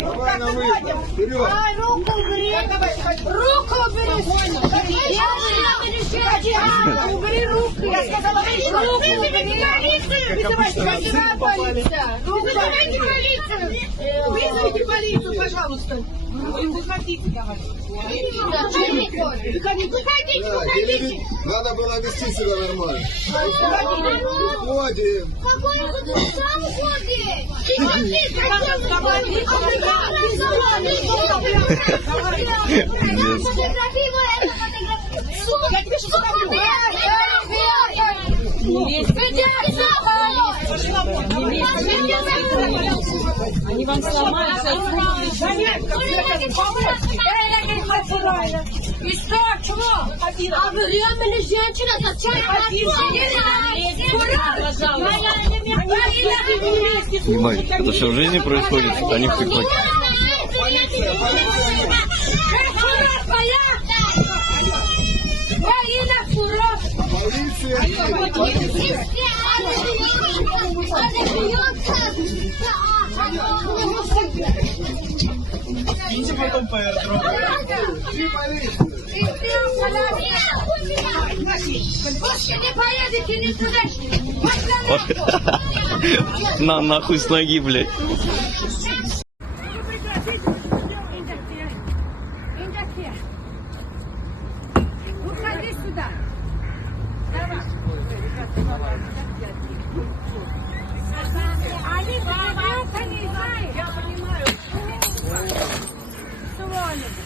Давай на выход. Вперед. Руку убери. Руку убери. Убери руку. Я сказала, руку убери. Вызывайте полицию. Вызовите полицию, пожалуйста. Выходите, давай. Выходите. Надо было вести себя нормально. Уходим. Какой сам уходит? Они вам сломают. И что? Чего? А беременная женщина зачем? Ебать, это что в жизни происходит? А не в ТикТоке. Идите потом по аэродрому. На нахуй с ноги, блядь. Уходи сюда. Давай. Они не знают. Я понимаю. Сволочь.